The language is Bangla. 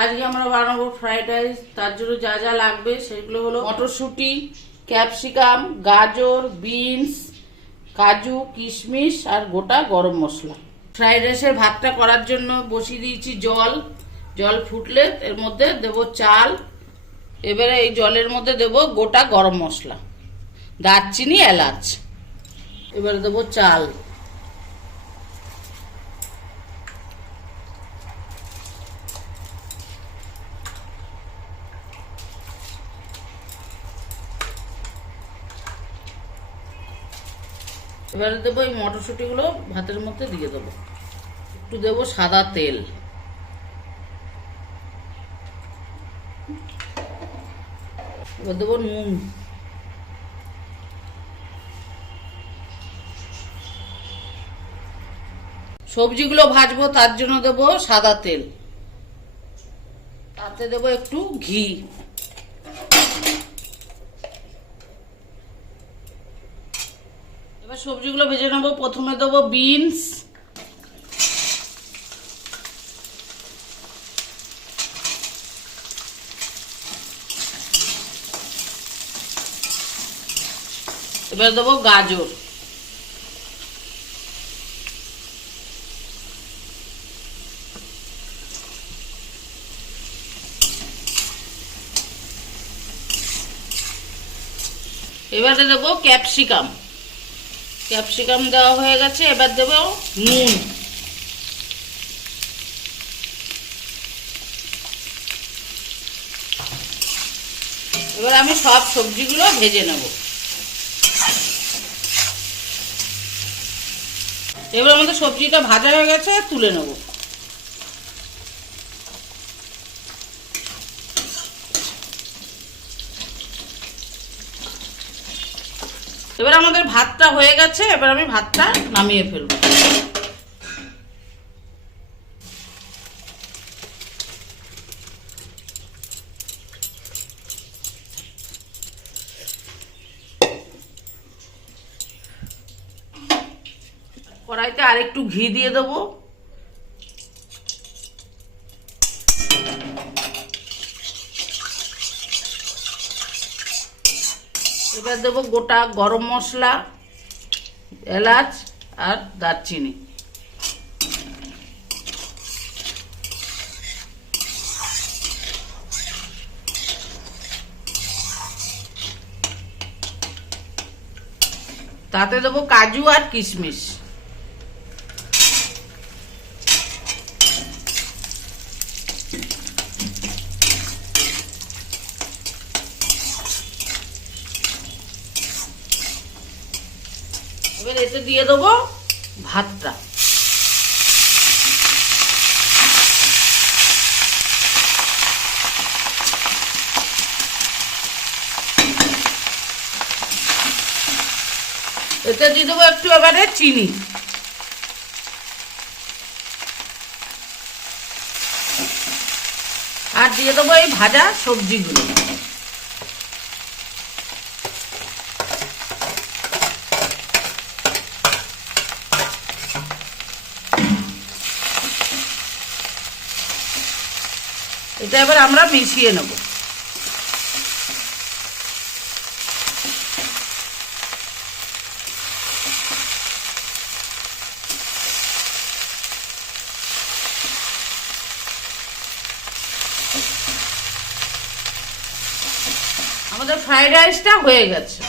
আজকে আমরা বানাবো ফ্রাইড রাইস। তার জন্য যা যা লাগবে সেগুলো হলো মটরশুঁটি, ক্যাপসিকাম, গাজর, বিনস, কাজু, কিশমিশ আর গোটা গরম মশলা। ফ্রাইড রাইসের ভাতটা করার জন্য বসিয়ে দিয়েছি জল ফুটলে এর মধ্যে দেব চাল। এবারে এই জলের মধ্যে দেব গোটা গরম মশলা, দারচিনি, এলাচ। এবারে দেব চাল। এবারে দেবো এই মটরশুঁটিগুলো ভাতের মধ্যে দিয়ে দেবো। একটু দেবো সাদা তেল। এবার দেবো নুন। সবজিগুলো ভাজবো তার জন্য দেবো সাদা তেল, তাতে দেবো একটু ঘি। এবার সবজিগুলো ভেজে নেবো। প্রথমে দেবো বিনস, এবার দেবো গাজর, এবারে দেবো ক্যাপসিকাম। ক্যাপসিকাম দেওয়া হয়ে গেছে। এবার দেবো নুন। এবার আমি সব সবজিগুলো ভেজে নেব। এবার আমাদের সবজিটা ভাজা হয়ে গেছে, তুলে নেব। এবার আমাদের ভাতটা হয়ে গেছে। এবার আমি ভাতটা নামিয়ে ফেলব। কড়াইতে আরেকটু ঘি দিয়ে দেবো। এবার দেবো গোটা গরম মশলা, এলাচ আর দারচিনি। তাতে দেবো কাজু আর কিশমিশ। এবার এতে দিয়ে দেবো ভাতটা। এতে দিয়ে দেবো একটু এবারে চিনি। আর দিয়ে দেবো এই ভাজা সবজিগুলো। এটা এবার আমরা মিশিয়ে নেব। আমাদের ফ্রাইড রাইসটা হয়ে গেছে।